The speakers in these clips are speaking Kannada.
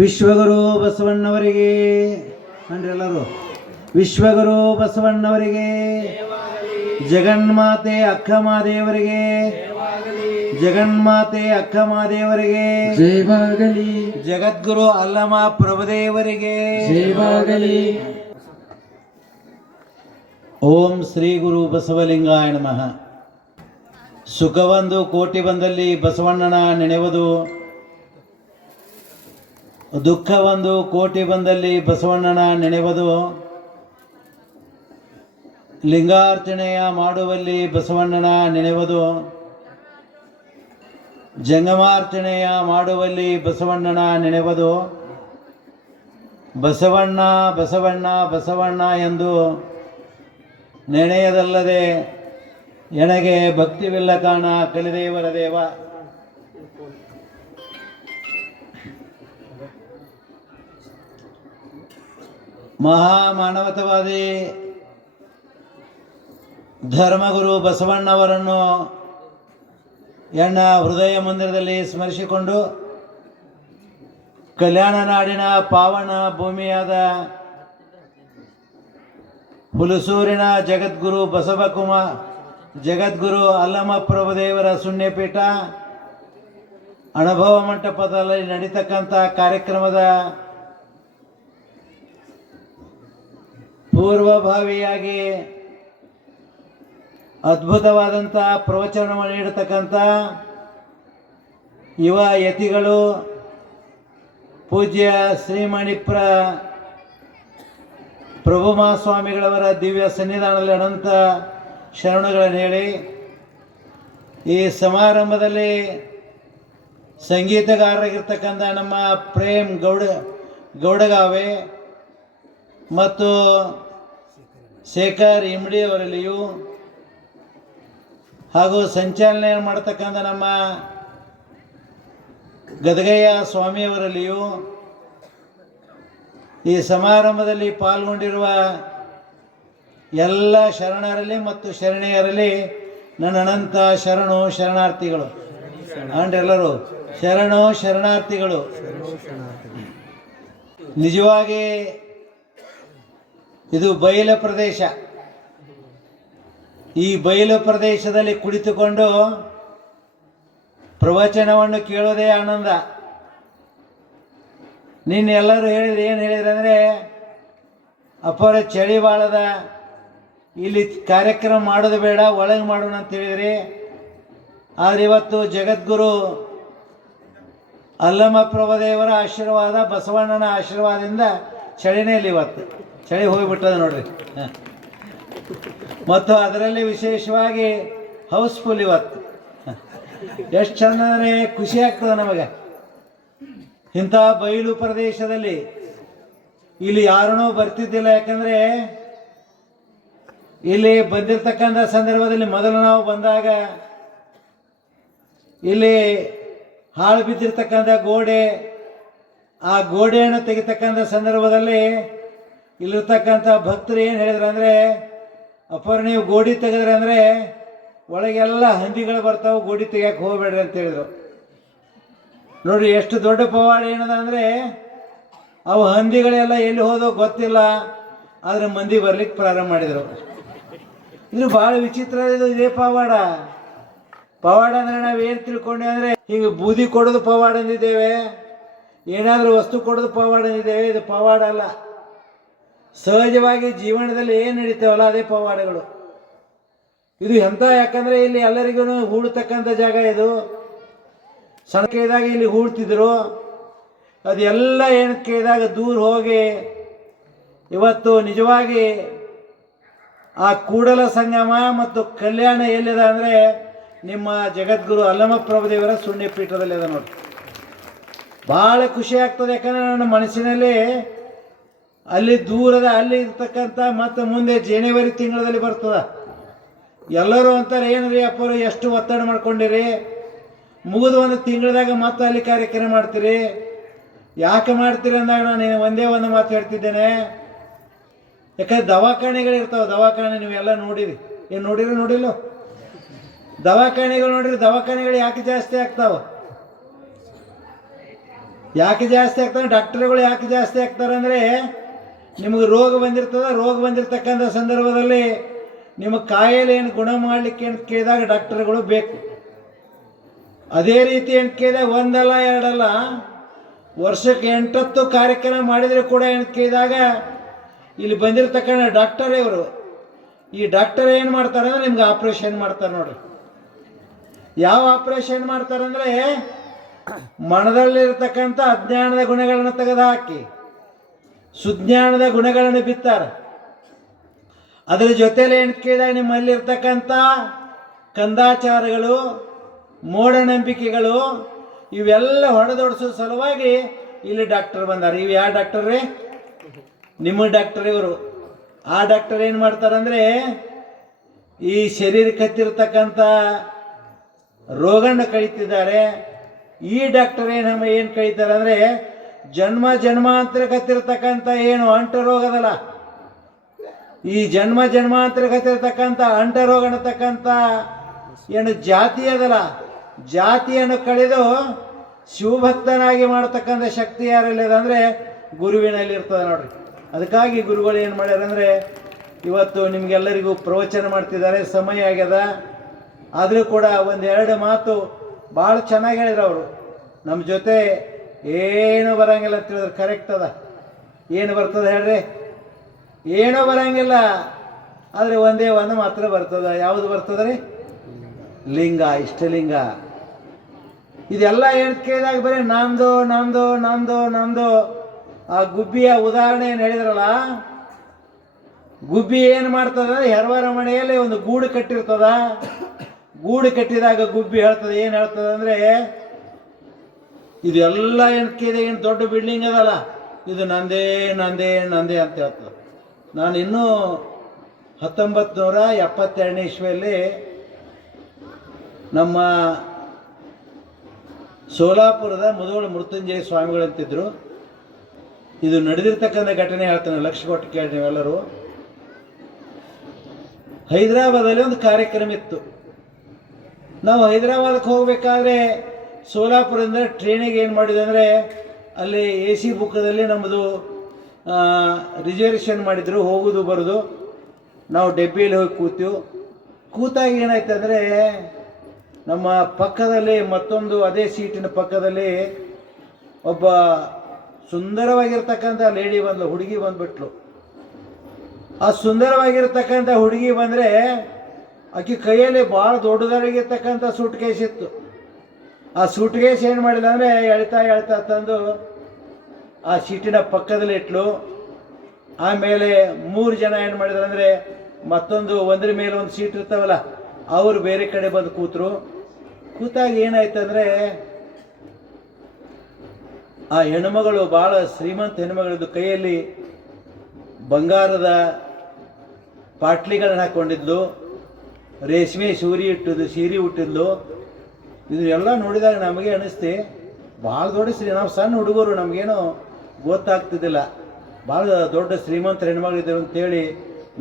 ವಿಶ್ವಗುರು ಬಸವಣ್ಣವರಿಗೆ ಅಂದ್ರೆ ಎಲ್ಲರೂ ವಿಶ್ವಗುರು ಬಸವಣ್ಣವರಿಗೆ, ಜಗನ್ಮಾತೆ ಅಕ್ಕ ಮಹಾದೇವರಿಗೆ, ಜಗನ್ಮಾತೆ ಅಕ್ಕ ಮಹಾದೇವರಿಗೆ ಜಯವಾಗಲಿ. ಜಗದ್ಗುರು ಅಲ್ಲಮ ಪ್ರಭುದೇವರಿಗೆ ಜಯವಾಗಲಿ. ಓಂ ಶ್ರೀ ಗುರು ಬಸವಲಿಂಗಾಯ ನಮಃ. ಸುಖವೊಂದು ಕೋಟಿ ಬಂದಲ್ಲಿ ಬಸವಣ್ಣನ ನೆನೆಯುವುದು, ದುಃಖ ಒಂದು ಕೋಟಿ ಬಂದಲ್ಲಿ ಬಸವಣ್ಣನ ನೆನೆಯುವುದು, ಲಿಂಗಾರ್ಚನೆಯ ಮಾಡುವಲ್ಲಿ ಬಸವಣ್ಣನ ನೆನೆಯುವುದು, ಜಂಗಮಾರ್ಚನೆಯ ಮಾಡುವಲ್ಲಿ ಬಸವಣ್ಣನ ನೆನೆಯುವುದು, ಬಸವಣ್ಣ ಬಸವಣ್ಣ ಬಸವಣ್ಣ ಎಂದು ನೆನೆಯದಲ್ಲದೆ ಎನಗೆ ಭಕ್ತಿವಿಲ್ಲ ಕಾಣ ಕಲಿದೇವರ ದೇವ. ಮಹಾಮಾನವತಾವಾದಿ ಧರ್ಮಗುರು ಬಸವಣ್ಣವರನ್ನು ಎನ್ನ ಹೃದಯ ಮಂದಿರದಲ್ಲಿ ಸ್ಮರಿಸಿಕೊಂಡು, ಕಲ್ಯಾಣ ನಾಡಿನ ಪಾವನ ಭೂಮಿಯಾದ ಹುಲಸೂರಿನ ಜಗದ್ಗುರು ಜಗದ್ಗುರು ಅಲ್ಲಮ ಪ್ರಭುದೇವರ ಶೂನ್ಯಪೀಠ ಅನುಭವ ಮಂಟಪದಲ್ಲಿ ನಡೀತಕ್ಕಂಥ ಕಾರ್ಯಕ್ರಮದ ಪೂರ್ವಭಾವಿಯಾಗಿ ಅದ್ಭುತವಾದಂಥ ಪ್ರವಚನವನ್ನು ನೀಡತಕ್ಕಂಥ ಯುವ ಯತಿಗಳು ಪೂಜ್ಯ ಶ್ರೀಮಣಿಪ್ರ ಪ್ರಭು ಮಹಾಸ್ವಾಮಿಗಳವರ ದಿವ್ಯ ಸನ್ನಿಧಾನದಲ್ಲಿ ಅನಂತ ಶರಣುಗಳನ್ನು ಹೇಳಿ, ಈ ಸಮಾರಂಭದಲ್ಲಿ ಸಂಗೀತಗಾರರಾಗಿರ್ತಕ್ಕಂಥ ನಮ್ಮ ಪ್ರೇಮ್ ಗೌಡಗಾವೆ ಮತ್ತು ಶೇಖರ್ ಇಮ್ಡಿ ಅವರಲ್ಲಿಯೂ, ಹಾಗೂ ಸಂಚಾಲನೆ ಮಾಡತಕ್ಕಂಥ ನಮ್ಮ ಗದಗಯ್ಯ ಸ್ವಾಮಿಯವರಲ್ಲಿಯೂ, ಈ ಸಮಾರಂಭದಲ್ಲಿ ಪಾಲ್ಗೊಂಡಿರುವ ಎಲ್ಲ ಶರಣರಲ್ಲಿ ಮತ್ತು ಶರಣೆಯರಲ್ಲಿ ನನ್ನ ಅನಂತ ಶರಣಾರ್ಥಿಗಳು. ಅಂಡ್ರೆಲ್ಲರೂ ಶರಣಾರ್ಥಿಗಳು. ನಿಜವಾಗಿ ಇದು ಬಯಲು ಪ್ರದೇಶ. ಈ ಬಯಲು ಪ್ರದೇಶದಲ್ಲಿ ಕುಳಿತುಕೊಂಡು ಪ್ರವಚನವನ್ನು ಕೇಳೋದೇ ಆನಂದ. ಎಲ್ಲರೂ ಹೇಳಿದ್ರು, ಏನು ಹೇಳಿದ್ರು ಅಂದರೆ, ಅಪ್ಪರ ಚಳಿ ಬಾಳದ, ಇಲ್ಲಿ ಕಾರ್ಯಕ್ರಮ ಮಾಡೋದು ಬೇಡ, ಒಳಗೆ ಮಾಡೋಣ ಅಂತ ಹೇಳಿದ್ರಿ. ಆದರೆ ಇವತ್ತು ಜಗದ್ಗುರು ಅಲ್ಲಮ ಪ್ರಭುದೇವರ ಆಶೀರ್ವಾದ, ಬಸವಣ್ಣನ ಆಶೀರ್ವಾದದಿಂದ ಚಳಿನೇ ಇಲ್ಲ. ಇವತ್ತು ಚಳಿ ಹೋಗಿಬಿಟ್ಟದ ನೋಡ್ರಿ. ಮತ್ತು ಅದರಲ್ಲಿ ವಿಶೇಷವಾಗಿ ಹೌಸ್ಫುಲ್. ಇವತ್ತು ಎಷ್ಟು ಚಂದ ಅಂದರೆ ಖುಷಿ ಆಗ್ತದೆ ನಮಗೆ. ಇಂಥ ಬಯಲು ಪ್ರದೇಶದಲ್ಲಿ ಇಲ್ಲಿ ಯಾರೂ ಬರ್ತಿದ್ದಿಲ್ಲ. ಯಾಕಂದರೆ ಇಲ್ಲಿ ಬಂದಿರತಕ್ಕಂಥ ಸಂದರ್ಭದಲ್ಲಿ ಮೊದಲು ನಾವು ಬಂದಾಗ ಇಲ್ಲಿ ಹಾಳು ಬಿದ್ದಿರ್ತಕ್ಕಂಥ ಗೋಡೆ, ಆ ಗೋಡೆಯನ್ನು ತೆಗಿತಕ್ಕಂಥ ಸಂದರ್ಭದಲ್ಲಿ ಇಲ್ಲಿರ್ತಕ್ಕಂಥ ಭಕ್ತರು ಏನು ಹೇಳಿದ್ರು ಅಂದರೆ, ಅಪ್ಪರು ನೀವು ಗೋಡೆ ತೆಗೆದ್ರೆ ಅಂದರೆ ಒಳಗೆಲ್ಲ ಹಂದಿಗಳು ಬರ್ತಾವೆ, ಗೋಡೆ ತೆಗಿಯಕ್ಕೆ ಹೋಗಬೇಡ್ರಿ ಅಂತ ಹೇಳಿದರು. ನೋಡ್ರಿ ಎಷ್ಟು ದೊಡ್ಡ ಪವಾಡ ಏನದ ಅಂದರೆ, ಅವು ಹಂದಿಗಳೆಲ್ಲ ಎಲ್ಲಿ ಹೋದೋ ಗೊತ್ತಿಲ್ಲ, ಆದರೆ ಮಂದಿ ಬರ್ಲಿಕ್ಕೆ ಪ್ರಾರಂಭ ಮಾಡಿದರು. ಇದು ಭಾಳ ವಿಚಿತ್ರ. ಇದೇ ಪವಾಡ ಅಂದರೆ ನಾವೇನು ತಿಳ್ಕೊಂಡೆ ಅಂದರೆ, ಹೀಗೆ ಬೂದಿ ಕೊಡೋದು ಪವಾಡ ಅಂದಿದ್ದೇವೆ, ಏನಾದರೂ ವಸ್ತು ಕೊಡೋದು ಪವಾಡ ಅಂದಿದ್ದೇವೆ. ಇದು ಪವಾಡ ಅಲ್ಲ. ಸಹಜವಾಗಿ ಜೀವನದಲ್ಲಿ ಏನು ನಡೀತೇವಲ್ಲ ಅದೇ ಪವಾಡಗಳು. ಇದು ಎಂಥ, ಯಾಕಂದರೆ ಇಲ್ಲಿ ಎಲ್ಲರಿಗೂ ಹೂಡ್ತಕ್ಕಂಥ ಜಾಗ. ಇದು ಸಣ್ಣ ಕೇಳಿದಾಗ ಇಲ್ಲಿ ಹೂಡ್ತಿದ್ರು, ಅದೆಲ್ಲ ಏನು ಕೇಳಿದಾಗ ದೂರ ಹೋಗಿ ಇವತ್ತು ನಿಜವಾಗಿ ಆ ಕೂಡಲ ಸಂಗಮ ಮತ್ತು ಕಲ್ಯಾಣ ಎಲ್ಲಿದೆ ಅಂದರೆ ನಿಮ್ಮ ಜಗದ್ಗುರು ಅಲ್ಲಮ ಪ್ರಭುದೇವರ ಶೂನ್ಯಪೀಠದಲ್ಲಿದೆ ನೋಡಿ. ಭಾಳ ಖುಷಿ ಆಗ್ತದೆ. ಯಾಕಂದರೆ ನನ್ನ ಮನಸ್ಸಿನಲ್ಲಿ ಅಲ್ಲಿ ದೂರದ ಅಲ್ಲಿ ಇರ್ತಕ್ಕಂಥ ಮತ್ತು ಮುಂದೆ ಜನವರಿ ತಿಂಗಳಲ್ಲಿ ಬರ್ತದೆ. ಎಲ್ಲರೂ ಅಂತಾರೆ, ಏನ್ರಿ ಅಪ್ಪರು ಎಷ್ಟು ಒತ್ತಡ ಮಾಡ್ಕೊಂಡಿರಿ, ಮುಗಿದು ಒಂದು ತಿಂಗಳದಾಗ ಮತ್ತೆ ಅಲ್ಲಿ ಕಾರ್ಯಕ್ರಮ ಮಾಡ್ತೀರಿ, ಯಾಕೆ ಮಾಡ್ತೀರಿ ಅಂದಾಗ ನಾನು ಒಂದೇ ಒಂದು ಮಾತು ಹೇಳ್ತಿದ್ದೇನೆ. ಯಾಕಂದ್ರೆ ದವಾಖಾನೆಗಳಿರ್ತಾವೆ. ದವಾಖಾನೆ ನೀವೆಲ್ಲ ನೋಡಿರಿ, ಏನು ನೋಡಿಲ್ಲ? ದವಾಖಾನೆಗಳು ನೋಡ್ರಿ, ದವಾಖಾನೆಗಳು ಯಾಕೆ ಜಾಸ್ತಿ ಆಗ್ತಾವೆ? ಯಾಕೆ ಜಾಸ್ತಿ ಆಗ್ತಾರೆ ಡಾಕ್ಟರ್ಗಳು ಯಾಕೆ ಜಾಸ್ತಿ ಆಗ್ತಾರೆ ಅಂದರೆ ನಿಮಗೆ ರೋಗ ಬಂದಿರ್ತದೆ, ರೋಗ ಬಂದಿರತಕ್ಕಂಥ ಸಂದರ್ಭದಲ್ಲಿ ನಿಮ್ಮ ಕಾಯಿಲೆ ಏನು ಗುಣ ಮಾಡಲಿಕ್ಕೆ ಅಂತ ಕೇಳಿದಾಗ ಡಾಕ್ಟರ್ಗಳು ಬೇಕು. ಅದೇ ರೀತಿ ಅಂತ ಕೇಳಿದಾಗ ಒಂದಲ್ಲ ಎರಡಲ್ಲ, ವರ್ಷಕ್ಕೆ 8 ಕಾರ್ಯಕ್ರಮ ಮಾಡಿದರೆ ಕೂಡ ಏನು ಕೇಳಿದಾಗ ಇಲ್ಲಿ ಬಂದಿರತಕ್ಕಂಥ ಡಾಕ್ಟರೇ ಇವರು. ಈ ಡಾಕ್ಟರ್ ಏನು ಮಾಡ್ತಾರೆ ಅಂದರೆ ನಿಮ್ಗೆ ಆಪ್ರೇಷನ್ ಮಾಡ್ತಾರೆ ನೋಡ್ರಿ. ಯಾವ ಆಪ್ರೇಷನ್ ಮಾಡ್ತಾರೆ ಅಂದರೆ ಮನದಲ್ಲಿರ್ತಕ್ಕಂಥ ಅಜ್ಞಾನದ ಗುಣಗಳನ್ನು ತೆಗೆದುಹಾಕಿ ಸುಜ್ಞಾನದ ಗುಣಗಳನ್ನು ಬಿತ್ತಾರೆ. ಅದರ ಜೊತೆಯಲ್ಲಿ ಏನು ಕೇಳಿದಾಗ ನಿಮ್ಮಲ್ಲಿರ್ತಕ್ಕಂಥ ಕಂದಾಚಾರಗಳು, ಮೂಢನಂಬಿಕೆಗಳು ಇವೆಲ್ಲ ಹೊಡೆದೊಡಿಸೋ ಸಲುವಾಗಿ ಇಲ್ಲಿ ಡಾಕ್ಟರ್ ಬಂದಾರೆ. ಇವು ಯಾವ ಡಾಕ್ಟರ್ ರೀ? ನಿಮ್ಮ ಡಾಕ್ಟರ್ ಇವರು. ಆ ಡಾಕ್ಟರ್ ಏನು ಮಾಡ್ತಾರಂದರೆ ಈ ಶರೀರಕ್ಕೆ ಹತ್ತಿರತಕ್ಕಂಥ ರೋಗನ ಕಳೀತಿದ್ದಾರೆ. ಈ ಡಾಕ್ಟರ್ ಏನು ಕಳೀತಾರೆ ಅಂದರೆ ಜನ್ಮ ಜನ್ಮಾಂತರಕ್ಕೆ ಹತ್ತಿರತಕ್ಕಂಥ ಏನು ಅಂಟ ರೋಗ ಅದಲ್ಲ, ಈ ಜನ್ಮ ಜನ್ಮಾಂತರಕ್ಕೆ ಹತ್ತಿರತಕ್ಕಂಥ ಅಂಟ ರೋಗ ಅನ್ನತಕ್ಕಂಥ ಏನು ಜಾತಿ ಅದಲ್ಲ, ಜಾತಿಯನ್ನು ಕಳೆದು ಶಿವಭಕ್ತನಾಗಿ ಮಾಡತಕ್ಕಂಥ ಶಕ್ತಿ ಯಾರಲ್ಲಿದೆ ಅಂದರೆ ಗುರುವಿನಲ್ಲಿ ಇರ್ತದೆ ನೋಡ್ರಿ. ಅದಕ್ಕಾಗಿ ಗುರುಗಳು ಏನು ಮಾಡ್ಯಾರ ಅಂದರೆ ಇವತ್ತು ನಿಮಗೆಲ್ಲರಿಗೂ ಪ್ರವಚನ ಮಾಡ್ತಿದ್ದಾರೆ. ಸಮಯ ಆಗ್ಯದ, ಆದರೂ ಕೂಡ 1-2 ಮಾತು ಭಾಳ ಚೆನ್ನಾಗಿ ಹೇಳಿದ್ರು ಅವರು. ನಮ್ಮ ಜೊತೆ ಏನು ಬರಂಗಿಲ್ಲ ಅಂತ ಹೇಳಿದ್ರೆ ಕರೆಕ್ಟ್ ಅದ. ಏನು ಬರ್ತದೆ ಹೇಳ್ರಿ? ಏನೂ ಬರಂಗಿಲ್ಲ, ಆದರೆ ಒಂದೇ ಒಂದು ಮಾತ್ರ ಬರ್ತದೆ. ಯಾವುದು ಬರ್ತದೆ ರೀ? ಲಿಂಗ, ಇಷ್ಟಲಿಂಗ. ಇದೆಲ್ಲ ಏನು ಕೇಳಿದಾಗ ಬರೀ ನಮ್ದು ನಮ್ದು ನಮ್ದು ನಮ್ದು. ಆ ಗುಬ್ಬಿಯ ಉದಾಹರಣೆ ಏನು ಹೇಳಿದ್ರಲ್ಲ, ಗುಬ್ಬಿ ಏನು ಮಾಡ್ತದ? ಹೆರವರ ಮನೆಯಲ್ಲಿ ಒಂದು ಗೂಡು ಕಟ್ಟಿರ್ತದ. ಗೂಡು ಕಟ್ಟಿದಾಗ ಗುಬ್ಬಿ ಹೇಳ್ತದೆ, ಏನು ಹೇಳ್ತದೆ ಅಂದರೆ ಇದೆಲ್ಲ ಏನು ಕೇಳಿದೆ, ಏನು ದೊಡ್ಡ ಬಿಲ್ಡಿಂಗ್ ಅದಲ್ಲ, ಇದು ನಂದೇ ನಂದೇ ನಂದೇ ಅಂತ ಹೇಳ್ತದೆ. ನಾನು ಇನ್ನೂ 1972ನೇ ಇಸ್ವಿಯಲ್ಲಿ ನಮ್ಮ ಸೋಲಾಪುರದ ಮುಧೋಳ ಮೃತ್ಯುಂಜಯ ಸ್ವಾಮಿಗಳಂತಿದ್ರು. ಇದು ನಡೆದಿರ್ತಕ್ಕಂಥ ಘಟನೆ ಹೇಳ್ತಾನೆ, ಲಕ್ಷ ಕೊಟ್ಟು ಕೇಳಿ ನೀವೆಲ್ಲರೂ. ಹೈದರಾಬಾದಲ್ಲಿ ಒಂದು ಕಾರ್ಯಕ್ರಮ ಇತ್ತು. ನಾವು ಹೈದರಾಬಾದಕ್ಕೆ ಹೋಗಬೇಕಾದ್ರೆ ಸೋಲಾಪುರದಿಂದ ಟ್ರೈನಿಗೆ ಏನು ಮಾಡಿದೆ ಅಂದರೆ ಅಲ್ಲಿ AC ಬುಕ್ಕದಲ್ಲಿ ನಮ್ಮದು ರಿಸರ್ವೇಷನ್ ಮಾಡಿದ್ರು, ಹೋಗೋದು ಬರೋದು. ನಾವು ಡಬ್ಬಿಯಲ್ಲಿ ಹೋಗಿ ಕೂತಾಗ ಏನಾಯ್ತು ಅಂದರೆ ನಮ್ಮ ಪಕ್ಕದಲ್ಲಿ ಮತ್ತೊಂದು ಅದೇ ಸೀಟಿನ ಪಕ್ಕದಲ್ಲಿ ಒಬ್ಬ ಸುಂದರವಾಗಿರ್ತಕ್ಕಂಥ ಲೇಡಿ ಬಂದ್ಲು, ಹುಡುಗಿ ಬಂದುಬಿಟ್ಲು. ಆ ಸುಂದರವಾಗಿರ್ತಕ್ಕಂಥ ಹುಡುಗಿ ಬಂದರೆ ಆಕೆ ಕೈಯಲ್ಲಿ ಭಾಳ ದೊಡ್ಡದಾಗಿರ್ತಕ್ಕಂಥ ಸೂಟ್ ಕೇಸ್ ಇತ್ತು. ಆ ಸೂಟ್ ಕೇಸ್ ಏನು ಮಾಡಿಲ್ಲ ಅಂದರೆ ಎಳ್ತಾ ತಂದು ಆ ಸೀಟಿನ ಪಕ್ಕದಲ್ಲಿ ಇಟ್ಲು. ಆಮೇಲೆ 3 ಜನ ಏನು ಮಾಡಿದ್ರು ಅಂದರೆ ಮತ್ತೊಂದು ಒಂದ್ರ ಮೇಲೆ ಒಂದು ಸೀಟ್ ಇರ್ತಾವಲ್ಲ, ಅವರು ಬೇರೆ ಕಡೆ ಬಂದು ಕೂತಾಗ ಏನಾಯ್ತು ಅಂದರೆ ಆ ಹೆಣ್ಮಗಳು ಭಾಳ ಶ್ರೀಮಂತ ಹೆಣ್ಮಗಳದ್ದು, ಕೈಯಲ್ಲಿ ಬಂಗಾರದ ಪಾಟ್ಲಿಗಳನ್ನ ಹಾಕ್ಕೊಂಡಿದ್ಲು, ರೇಷ್ಮೆ ಸೀರೆ ಉಟ್ಟಿದ್ಲು. ಇದನ್ನೆಲ್ಲ ನೋಡಿದಾಗ ನಮಗೆ ಅನಿಸ್ತಿ ಭಾಳ ದೊಡ್ಡ ನಾವು ಸಣ್ಣ ಹುಡುಗರು, ನಮಗೇನೋ ಗೊತ್ತಾಗ್ತಿದ್ದಿಲ್ಲ. ಭಾಳ ದೊಡ್ಡ ಶ್ರೀಮಂತ ಹೆಣ್ಮಗಳಿದ್ರು ಅಂತೇಳಿ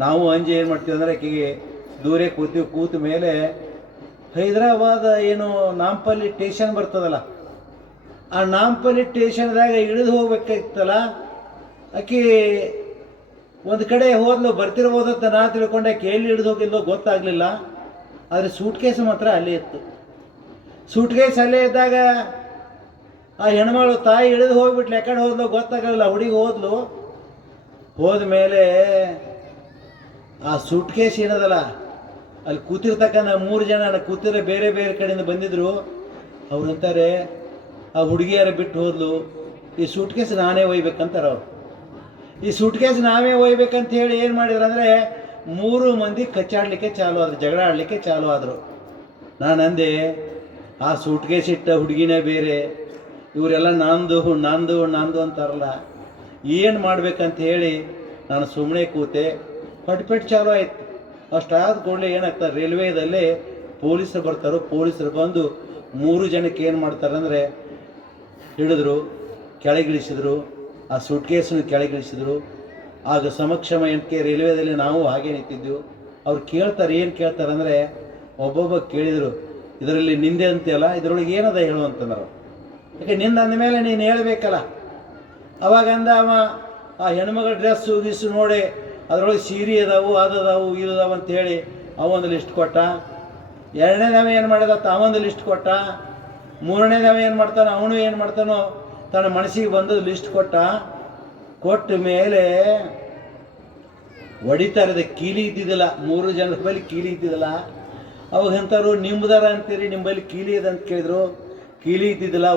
ನಾವು ಅಂಜಿ ಏನು ಮಾಡ್ತೀವಿ ಅಂದರೆ ಆಕೆಗೆ ದೂರೇ ಕೂತ ಮೇಲೆ ಹೈದರಾಬಾದ್ ಏನು ನಾಂಪಲ್ಲಿ ಸ್ಟೇಷನ್ ಬರ್ತದಲ್ಲ, ಆ ನಾಂಪಲ್ಲಿ ಸ್ಟೇಷನ್ದಾಗ ಇಳಿದು ಹೋಗ್ಬೇಕಾಗಿತ್ತಲ್ಲ, ಆಕೆ ಒಂದು ಕಡೆ ಹೋದ್ಲು. ಬರ್ತಿರ್ಬೋದಂತ ನಾ ತಿಳ್ಕೊಂಡೆ, ಎಲ್ಲಿ ಹಿಡಿದು ಹೋಗಿಲ್ಲೋ ಗೊತ್ತಾಗಲಿಲ್ಲ. ಆದರೆ ಸೂಟ್ ಕೇಸ್ ಮಾತ್ರ ಅಲ್ಲೇ ಇತ್ತು. ಸೂಟ್ ಕೇಸ್ ಅಲ್ಲೇ ಇದ್ದಾಗ ಆ ಹೆಣ್ಮಗಳು ತಾಯಿ ಇಳಿದು ಹೋಗ್ಬಿಟ್ಲು, ಯಾಕಡೆ ಹೋದ್ಲು ಗೊತ್ತಾಗಲಿಲ್ಲ. ಹುಡುಗಿ ಹೋದ ಮೇಲೆ ಆ ಸೂಟ್ ಕೇಸ್ ಏನದಲ್ಲ, ಅಲ್ಲಿ ಕೂತಿರ್ತಕ್ಕಂಥ 3 ಜನ ಕೂತಿರೋ ಬೇರೆ ಬೇರೆ ಕಡೆಯಿಂದ ಬಂದಿದ್ರು. ಅವ್ರಂತಾರೆ ಆ ಹುಡುಗಿಯರ ಬಿಟ್ಟು ಹೋದ್ಲು, ಈ ಸೂಟ್ ಕೇಸ್ ನಾನೇ ಒಯ್ಬೇಕಂತಾರೆ ಅವ್ರು. ಈ ಸೂಟ್ ಕೇಸ್ ನಾವೇ ಒಯ್ಬೇಕಂತ ಹೇಳಿ ಏನು ಮಾಡಿದ್ರು ಅಂದರೆ 3 ಮಂದಿ ಕಚ್ಚಾಡಲಿಕ್ಕೆ ಚಾಲು ಆದರು, ಜಗಳ ಆಡಲಿಕ್ಕೆ ಚಾಲು ಆದರು. ನಾನು ಅಂದೆ, ಆ ಸೂಟ್ ಕೇಸ್ ಇಟ್ಟ ಹುಡುಗಿನೇ ಬೇರೆ, ಇವರೆಲ್ಲ ನಂದು ನಂದು ನಂದು ಅಂತಾರಲ್ಲ, ಏನು ಮಾಡ್ಬೇಕಂತ ಹೇಳಿ ನಾನು ಸುಮ್ಮನೆ ಕೂತೆ. ಪಟ್ಪೆಟ್ಟು ಚಾಲು ಆಯಿತು. ಅಷ್ಟಾದ ಕೂಡಲೇ ಏನಾಗ್ತಾರೆ, ರೈಲ್ವೇದಲ್ಲಿ ಪೊಲೀಸರು ಬರ್ತಾರೋ, ಪೊಲೀಸರು ಬಂದು 3 ಜನಕ್ಕೆ ಏನು ಮಾಡ್ತಾರೆ ಅಂದರೆ ಹಿಡಿದ್ರು, ಕೆಳಗಿಳಿಸಿದ್ರು, ಆ ಸೂಟ್ ಕೇಸನ್ನು ಕೆಳಗಿಳಿಸಿದ್ರು. ಆಗ ಸಮಕ್ಷಮ ಎಂಟಕ್ಕೆ ರೈಲ್ವೇದಲ್ಲಿ ನಾವು ಹಾಗೆ ನಿಂತಿದ್ದೆವು. ಅವ್ರು ಕೇಳ್ತಾರೆ, ಏನು ಕೇಳ್ತಾರೆ ಅಂದರೆ ಒಬ್ಬೊಬ್ಬ ಕೇಳಿದರು, ಇದರಲ್ಲಿ ನಿಂದೆ ಅಂತೆಯಲ್ಲ, ಇದರೊಳಗೆ ಏನದ ಹೇಳು ಅಂತಂದ್ರು. ಯಾಕೆ ನಿಂದ ಅಂದಮೇಲೆ ನೀನು ಹೇಳಬೇಕಲ್ಲ. ಅವಾಗಂದ ಅವ ಆ ಹೆಣ್ಮಗಳ ಡ್ರೆಸ್ಸು ಗೀಸು ನೋಡಿ ಅದರೊಳಗೆ ಸೀರೆ ಅದಾವು ಅದದಾವು ಇದದಾವು ಅಂಥೇಳಿ ಅವೊಂದು ಲಿಸ್ಟ್ ಕೊಟ್ಟ. ಎರಡನೇದವ ಏನು ಮಾಡಿದತ್ತ ಅವೊಂದು ಲಿಸ್ಟ್ ಕೊಟ್ಟ. ಮೂರನೇದವ ಏನು ಮಾಡ್ತಾನೋ ಅವನು ಏನು ಮಾಡ್ತಾನೋ ತನ್ನ ಮನಸ್ಸಿಗೆ ಬಂದದ್ದು ಲಿಸ್ಟ್ ಕೊಟ್ಟ. ಕೊಟ್ಟ ಮೇಲೆ ಹೊಡಿತಾರದ ಕೀಲಿ ಇದ್ದಿದ್ದಿಲ್ಲ, 3 ಜನರ ಬಳಿ ಕೀಲಿ ಇದ್ದಿದ್ದಿಲ್ಲ. ಅವಾಗ ಅಂತಾರು ನಿಂಬುದಾರ ಅಂತೀರಿ, ನಿಂಬಲ್ಲಿ ಕೀಲಿ ಇದೆ ಅಂತ ಕೇಳಿದ್ರು. ಕೀಲಿ ಇದ್ದಿದ್ದಿಲ್ಲ,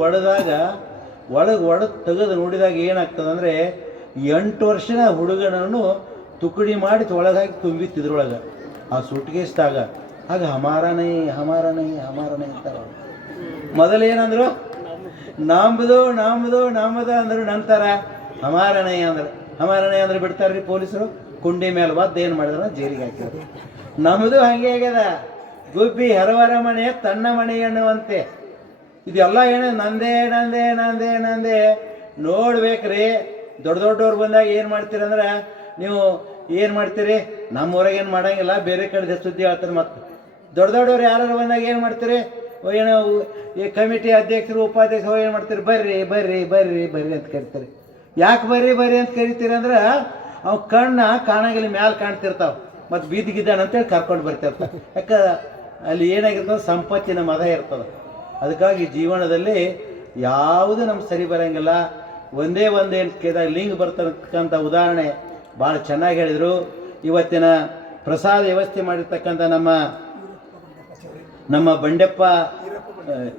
ಹೊಡೆದಾಗ ಒಡೆದು ತೆಗೆದು ನೋಡಿದಾಗ ಏನಾಗ್ತದೆ ಅಂದರೆ 8 ವರ್ಷದ ಹುಡುಗನನ್ನು ತುಕಡಿ ಮಾಡಿ ಒಳಗಾಗಿ ತುಂಬಿತ್ತಿದ್ರೊಳಗೆ ಆ ಸುಟ್ಕೇಸ್ದಾಗ. ಆಗ ಹಮಾರನೇ ಅಂತಾರೆ. ಮೊದಲೇನಂದ್ರು ನಾಂಬದು ಅಂದರು, ನಂತರ ಹಮಾರನೇ ಅಂದ್ರೆ ಬಿಡ್ತಾರ್ರಿ ಪೊಲೀಸರು. ಕುಂಡಿ ಮೇಲೆ ಬದ್ದು ಏನು ಮಾಡಿದ್ರು ಜೈಲಿಗೆ ಹಾಕಿದ್ರು. ನಮ್ಮದು ಹಾಗೆ ಆಗ್ಯದ. ಗುಬ್ಬಿ ಹರವರ ಮನೆ ತನ್ನ ಮನೆ ಎನ್ನುವಂತೆ. ಇದೆಲ್ಲ ಏನು ನಂದೇ ನೋಡ್ಬೇಕ್ರಿ. ದೊಡ್ಡವ್ರು ಬಂದಾಗ ಏನು ಮಾಡ್ತೀರಂದ್ರೆ ನೀವು ಏನು ಮಾಡ್ತೀರಿ, ನಮ್ಮೂರಾಗ ಏನು ಮಾಡಂಗಿಲ್ಲ, ಬೇರೆ ಕಡೆ ಸುದ್ದಿ ಹೇಳ್ತಾರೆ. ಮತ್ತು ದೊಡ್ಡವ್ರು ಯಾರು ಬಂದಾಗ ಏನು ಮಾಡ್ತೀರಿ, ಏನೋ ಈ ಕಮಿಟಿ ಅಧ್ಯಕ್ಷರು ಉಪಾಧ್ಯಕ್ಷರು ಏನು ಮಾಡ್ತೀರಿ, ಬರ್ರಿ ಅಂತ ಕರಿತಾರೆ. ಯಾಕೆ ಬರ್ರಿ ಅಂತ ಕರಿತೀರಿ ಅಂದ್ರೆ ಅವು ಕಾಣಂಗಿಲ್ಲ, ಮ್ಯಾಲೆ ಕಾಣ್ತಿರ್ತಾವೆ. ಮತ್ತು ಬೀದಿಗಿದ್ದಾನ ಅಂತೇಳಿ ಕರ್ಕೊಂಡು ಬರ್ತಿರ್ತಾರೆ. ಯಾಕೆ ಅಲ್ಲಿ ಏನಾಗಿರ್ತದೆ, ಸಂಪತ್ತಿನ ಮದ ಇರ್ತದೆ. ಅದಕ್ಕಾಗಿ ಜೀವನದಲ್ಲಿ ಯಾವುದು ನಮ್ಗೆ ಸರಿ ಬರೋಂಗಿಲ್ಲ. ಒಂದೇ ಏನು ಕೇಳಿದಾಗ ಲಿಂಗ್ ಬರ್ತಕ್ಕಂಥ ಉದಾಹರಣೆ ಭಾಳ ಚೆನ್ನಾಗಿ ಹೇಳಿದರು. ಇವತ್ತಿನ ಪ್ರಸಾದ ವ್ಯವಸ್ಥೆ ಮಾಡಿರ್ತಕ್ಕಂಥ ನಮ್ಮ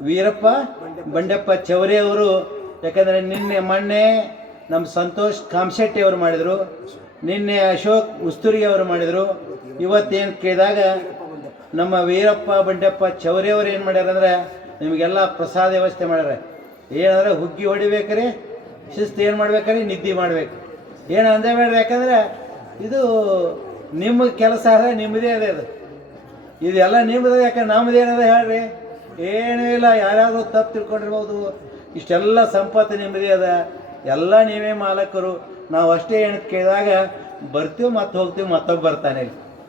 ವೀರಪ್ಪ ಬಂಡೆಪ್ಪ ಚೌರಿ ಅವರು, ಯಾಕಂದರೆ ಮೊನ್ನೆ ನಮ್ಮ ಸಂತೋಷ್ ಕಾಮಶೆಟ್ಟಿ ಅವರು ಮಾಡಿದರು, ನಿನ್ನೆ ಅಶೋಕ್ ಉಸ್ತುರಿಗೆ ಅವರು ಮಾಡಿದರು. ಇವತ್ತೇನು ಕೇಳಿದಾಗ ನಮ್ಮ ವೀರಪ್ಪ ಬಂಡೆಪ್ಪ ಚೌರಿ ಅವರು ಏನು ಮಾಡ್ಯಾರ ಅಂದರೆ ನಿಮಗೆಲ್ಲ ಪ್ರಸಾದ ವ್ಯವಸ್ಥೆ ಮಾಡ್ಯಾರ. ಏನಂದ್ರೆ ಹುಗ್ಗಿ ಹೊಡಿಬೇಕ್ರಿ, ಶಿಸ್ತು ಏನು ಮಾಡ್ಬೇಕ್ರಿ, ನಿದ್ದೆ ಮಾಡ್ಬೇಕು, ಏನು ಅಂದೇ ಬೇಡ್ರಿ. ಯಾಕಂದರೆ ಇದು ನಿಮ್ಮ ಕೆಲಸ ಅದ, ನಿಮ್ಮದೇ ಅದೇ ಅದು, ಇದೆಲ್ಲ ನಿಮ್ಮದು. ಯಾಕಂದ್ರೆ ನಮ್ಮದೇನದ ಹೇಳ್ರಿ, ಏನೂ ಇಲ್ಲ. ಯಾರ್ಯಾರು ತಪ್ಪು ತಿಳ್ಕೊಂಡಿರ್ಬೋದು. ಇಷ್ಟೆಲ್ಲ ಸಂಪತ್ತು ನಿಮ್ಮದೇ ಅದ, ಎಲ್ಲ ನೀವೇ ಮಾಲಕರು. ನಾವು ಅಷ್ಟೇ ಏನು ಕೇಳಿದಾಗ ಬರ್ತೀವಿ ಮತ್ತು ಹೋಗ್ತೀವಿ, ಮತ್ತೊಬ್ಬ ಬರ್ತಾನೆ.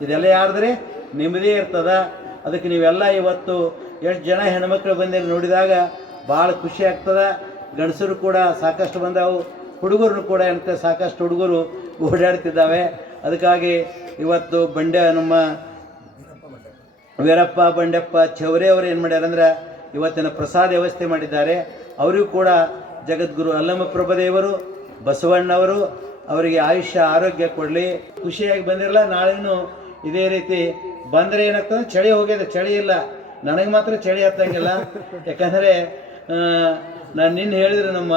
ಇದೆಲ್ಲ ಯಾರ್ದ್ರಿ, ನಿಮ್ಮದೇ ಇರ್ತದ. ಅದಕ್ಕೆ ನೀವೆಲ್ಲ ಇವತ್ತು ಎಷ್ಟು ಜನ ಹೆಣ್ಮಕ್ಳು ಬಂದಿರಿ ನೋಡಿದಾಗ ಭಾಳ ಖುಷಿ ಆಗ್ತದೆ. ಗಂಡಸರು ಕೂಡ ಸಾಕಷ್ಟು ಬಂದವು, ಹುಡುಗರು ಕೂಡ ಏನಂತ ಸಾಕಷ್ಟು ಹುಡುಗರು ಓಡಾಡ್ತಿದ್ದಾವೆ. ಅದಕ್ಕಾಗಿ ಇವತ್ತು ನಮ್ಮ ವೀರಪ್ಪ ಬಂಡೆಪ್ಪ ಚೌರಿ ಅವರು ಏನು ಮಾಡ್ಯಾರ ಅಂದ್ರೆ ಇವತ್ತಿನ ಪ್ರಸಾದ ವ್ಯವಸ್ಥೆ ಮಾಡಿದ್ದಾರೆ. ಅವರಿಗೂ ಕೂಡ ಜಗದ್ಗುರು ಅಲ್ಲಮಪ್ರಭದೇವರು ಬಸವಣ್ಣವರು ಅವರಿಗೆ ಆಯುಷ್ಯ ಆರೋಗ್ಯ ಕೊಡಲಿ. ಖುಷಿಯಾಗಿ ಬಂದಿರಲ್ಲ. ನಾಳೆನೂ ಇದೇ ರೀತಿ ಬಂದರೆ ಏನಾಗ್ತದೆ, ಚಳಿ ಹೋಗಿದೆ, ಚಳಿ ಇಲ್ಲ. ನನಗೆ ಮಾತ್ರ ಚಳಿ ಹತ್ತಂಗಿಲ್ಲ. ಯಾಕಂದರೆ ನಾನು ನಿನ್ನೆ ಹೇಳಿದ್ರೆ ನಮ್ಮ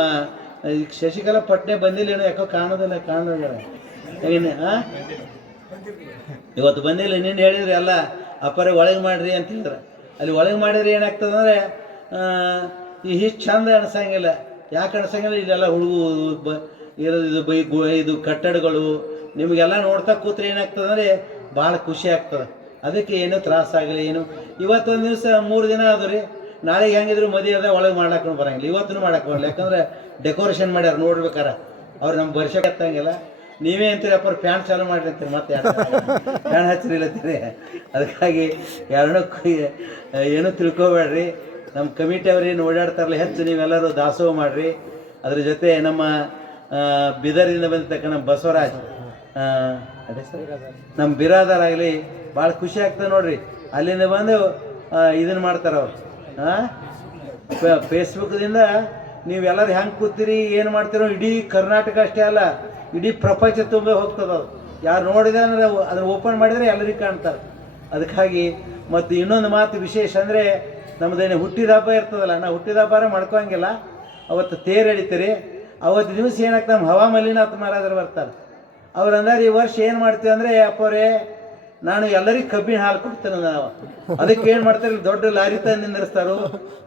ಶಶಿಕಲಾ ಪಟ್ನೆ ಬಂದಿಲ್ಲ, ಯಾಕೋ ಕಾಣೋದಿಲ್ಲ ಏನು ಇವತ್ತು ಬಂದಿಲ್ಲ. ನಿನ್ನೆ ಹೇಳಿದ್ರಿ ಎಲ್ಲ ಅಪ್ಪರೇ ಒಳಗೆ ಮಾಡಿರಿ ಅಂತ ಹೇಳಿದ್ರೆ, ಅಲ್ಲಿ ಒಳಗೆ ಮಾಡಿದ್ರೆ ಏನಾಗ್ತದೆ ಅಂದರೆ ಇಷ್ಟು ಚಂದ ಅನಿಸಂಗಿಲ್ಲ. ಯಾಕೆ ಅನಿಸಂಗಿಲ್ಲ, ಇಲ್ಲೆಲ್ಲ ಇದು ಕಟ್ಟಡಗಳು ನಿಮಗೆಲ್ಲ ನೋಡ್ತಾ ಕೂತ್ರೆ ಏನಾಗ್ತದೆ ಅಂದರೆ ಭಾಳ ಖುಷಿ ಆಗ್ತದೆ. ಅದಕ್ಕೆ ಏನೂ ತ್ರಾಸಾಗಲಿ ಏನು. ಇವತ್ತೊಂದು ದಿವಸ 3 ದಿನ ಅದು ರೀ, ನಾಳೆಗೆ ಹೆಂಗಿದ್ರು ಮದುವೆ ಅದ, ಒಳಗೆ ಮಾಡಕ್ಕೆ ಬರೋಂಗಿಲ್ಲ, ಇವತ್ತೂ ಮಾಡಕ್ಕೆ ಬರಲ್ಲ. ಯಾಕಂದ್ರೆ ಡೆಕೋರೇಷನ್ ಮಾಡ್ಯಾರ ನೋಡ್ಬೇಕಾರ. ಅವ್ರು ನಮ್ಮ ಬರ್ಸಕ್ಕೆ ಹತ್ತಂಗಿಲ್ಲ. ನೀವೇ ಅಂತೀರಿ ಅಪ್ಪ ಫ್ಯಾನ್ ಚಾಲು ಮಾಡಿರಿ ಅಂತೀರಿ, ಮತ್ತೆ ಫ್ಯಾನ್ ಹಚ್ಚಿರಿಲ್ಲತ್ತೀರಿ. ಅದಕ್ಕಾಗಿ ಯಾರನ್ನೂ ಏನೂ ತಿಳ್ಕೊಬೇಡ್ರಿ. ನಮ್ಮ ಕಮಿಟಿ ಅವ್ರೇನು ಓಡಾಡ್ತಾರಲ್ಲ ಹೆಚ್ಚು ನೀವೆಲ್ಲರೂ ದಾಸೋಹ ಮಾಡಿರಿ. ಅದ್ರ ಜೊತೆ ನಮ್ಮ ಬೀದರಿಂದ ಬಂದಿರ್ತಕ್ಕ ನಮ್ಮ ಬಸವರಾಜ್ ಅದೇ ಸರ್ ನಮ್ಮ ಬಿರಾದರ್ ಆಗಲಿ ಭಾಳ ಖುಷಿ ಆಗ್ತದೆ ನೋಡ್ರಿ. ಅಲ್ಲಿಂದ ಬಂದು ಇದನ್ನು ಮಾಡ್ತಾರೆ ಅವ್ರು. ಫೇಸ್ಬುಕ್ದಿಂದ ನೀವೆಲ್ಲರೂ ಹೆಂಗೆ ಕೂತೀರಿ ಏನು ಮಾಡ್ತೀರೋ ಇಡೀ ಕರ್ನಾಟಕ ಅಷ್ಟೇ ಅಲ್ಲ, ಇಡೀ ಪ್ರಪಂಚ ತುಂಬ ಹೋಗ್ತದೆ. ಅದು ಯಾರು ನೋಡಿದೆ ಅಂದರೆ ಅದನ್ನು ಓಪನ್ ಮಾಡಿದರೆ ಎಲ್ಲರಿಗೂ ಕಾಣ್ತಾರೆ. ಅದಕ್ಕಾಗಿ ಮತ್ತು ಇನ್ನೊಂದು ಮಾತು ವಿಶೇಷ ಅಂದರೆ ನಮ್ಮದೇನು ಹುಟ್ಟಿದ ಹಬ್ಬ ಇರ್ತದಲ್ಲ, ನಾವು ಹುಟ್ಟಿದ ಹಬ್ಬ ಮಾಡ್ಕೋಂಗಿಲ್ಲ. ಅವತ್ತು ತೇರು ಎಳಿತೀರಿ. ಅವತ್ತು ದಿವಸ ಏನಾಗ್ತದೆ, ನಮ್ಮ ಹವಾಮಲಿನಾಥ ಮಹಾರಾಜರು ಬರ್ತಾರೆ. ಅವ್ರು ಅಂದಾರೆ ಈ ವರ್ಷ ಏನು ಮಾಡ್ತೀವಿ ಅಂದರೆ, ಅಪ್ಪರೇ ನಾನು ಎಲ್ಲರಿಗೂ ಕಬ್ಬಿನ ಹಾಲು ಕೊಡ್ತೇನೆ. ನಾವು ಅದಕ್ಕೆ ಏನು ಮಾಡ್ತಾರೆ, ದೊಡ್ಡ ಲಾರಿ ತಂದು ನಿಂದಿರ್ತಾರೋ,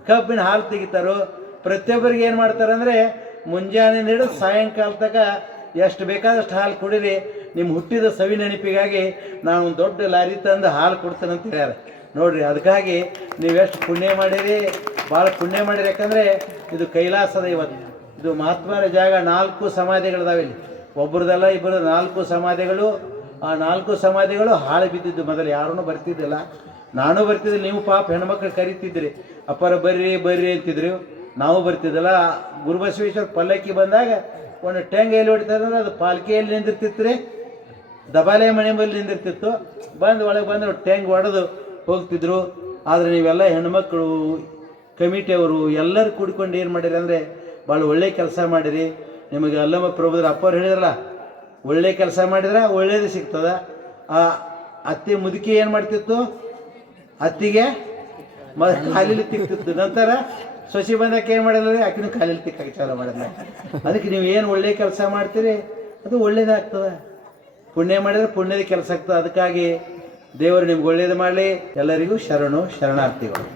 ಕಬ್ಬಿನ ಹಾಲು ತೆಗಿತಾರೋ. ಪ್ರತಿಯೊಬ್ಬರಿಗೆ ಏನು ಮಾಡ್ತಾರೆ ಅಂದರೆ ಮುಂಜಾನೆ ಹಿಡಿದು ಸಾಯಂಕಾಲ ತನಕ ಎಷ್ಟು ಬೇಕಾದಷ್ಟು ಹಾಲು ಕುಡೀರಿ, ನಿಮ್ಮ ಹುಟ್ಟಿದ ಸವಿ ನೆನಪಿಗಾಗಿ ನಾನು ಒಂದು ದೊಡ್ಡ ಲಾರಿ ತಂದು ಹಾಲು ಕೊಡ್ತೇನೆ ಅಂತ ಹೇಳ್ಯಾರ ನೋಡಿರಿ. ಅದಕ್ಕಾಗಿ ನೀವೆಷ್ಟು ಪುಣ್ಯ ಮಾಡಿರಿ, ಭಾಳ ಪುಣ್ಯ ಮಾಡಿರಿ. ಯಾಕಂದರೆ ಇದು ಕೈಲಾಸದ ಇವತ್ತು, ಇದು ಮಹಾತ್ಮರ ಜಾಗ. 4 ಸಮಾಧಿಗಳಿದಾವೆ ಇಲ್ಲಿ, ಒಬ್ಬರದಲ್ಲ ಇಬ್ಬರು 4 ಸಮಾಧಿಗಳು. ಆ 4 ಸಮಾಧಿಗಳು ಹಾಳು ಬಿದ್ದಿದ್ದು. ಮೊದಲು ಯಾರೂ ಬರ್ತಿದ್ದಿಲ್ಲ, ನಾನು ಬರ್ತಿದ್ದೆ. ನೀವು ಪಾಪ ಹೆಣ್ಮಕ್ಳು ಕರಿತಿದ್ರಿ, ಅಪ್ಪರ ಬರ್ರಿ ಅಂತಿದ್ರು. ನಾವು ಬರ್ತಿದ್ದಲ್ಲ ಗುರುಬಸವೇಶ್ವರ ಪಲ್ಲಕ್ಕಿ ಬಂದಾಗ ಒಂದು ಟೆಂಗ್ ಎಲ್ಲಿ ಹೊಡಿತದಂದ್ರೆ ಅದು ಪಾಲ್ಕಿಯಲ್ಲಿ ನಿಂದಿರ್ತಿತ್ತು ರೀ, ದಬಾಲೆ ಮನೆ ಮೇಲೆ ನಿಂದಿರ್ತಿತ್ತು. ಬಂದು ಒಳಗೆ ಬಂದು ಟೆಂಗ್ ಹೊಡೆದು ಹೋಗ್ತಿದ್ರು. ಆದರೆ ನೀವೆಲ್ಲ ಹೆಣ್ಮಕ್ಳು ಕಮಿಟಿಯವರು ಎಲ್ಲರೂ ಕೂಡ್ಕೊಂಡು ಏನು ಮಾಡಿರಿ ಅಂದರೆ ಭಾಳ ಒಳ್ಳೆ ಕೆಲಸ ಮಾಡಿರಿ. ನಿಮಗೆ ಅಲ್ಲಮ್ಮ ಪ್ರಭುದ್ರ ಅಪ್ಪವ್ರು ಹೇಳಿದ್ರಲ್ಲ, ಒಳ್ಳೆ ಕೆಲಸ ಮಾಡಿದ್ರೆ ಒಳ್ಳೇದು ಸಿಗ್ತದ. ಆ ಅತ್ತೆ ಮುದುಕಿ ಏನು ಮಾಡ್ತಿತ್ತು, ಅತ್ತಿಗೆ ಕಾಲಿಲಿ ತಿಕ್ತಿತ್ತು. ನಂತರ ಸೊಸಿ ಬಂದಕ್ಕೆ ಏನು ಮಾಡಿಲ್ಲ ರೀ, ಆಕಿನೂ ಕಾಲಿಲಿ ತಿಕ್ಕಕ್ಕೆ ಚಾಲು ಮಾಡಿಲ್ಲ. ಅದಕ್ಕೆ ನೀವು ಏನು ಒಳ್ಳೆ ಕೆಲಸ ಮಾಡ್ತೀರಿ ಅದು ಒಳ್ಳೇದಾಗ್ತದೆ. ಪುಣ್ಯ ಮಾಡಿದ್ರೆ ಪುಣ್ಯದ ಕೆಲಸ ಆಗ್ತದೆ. ಅದಕ್ಕಾಗಿ ದೇವರು ನಿಮ್ಗೆ ಒಳ್ಳೇದು ಮಾಡಲಿ. ಎಲ್ಲರಿಗೂ ಶರಣಾರ್ಥಿಗಳು.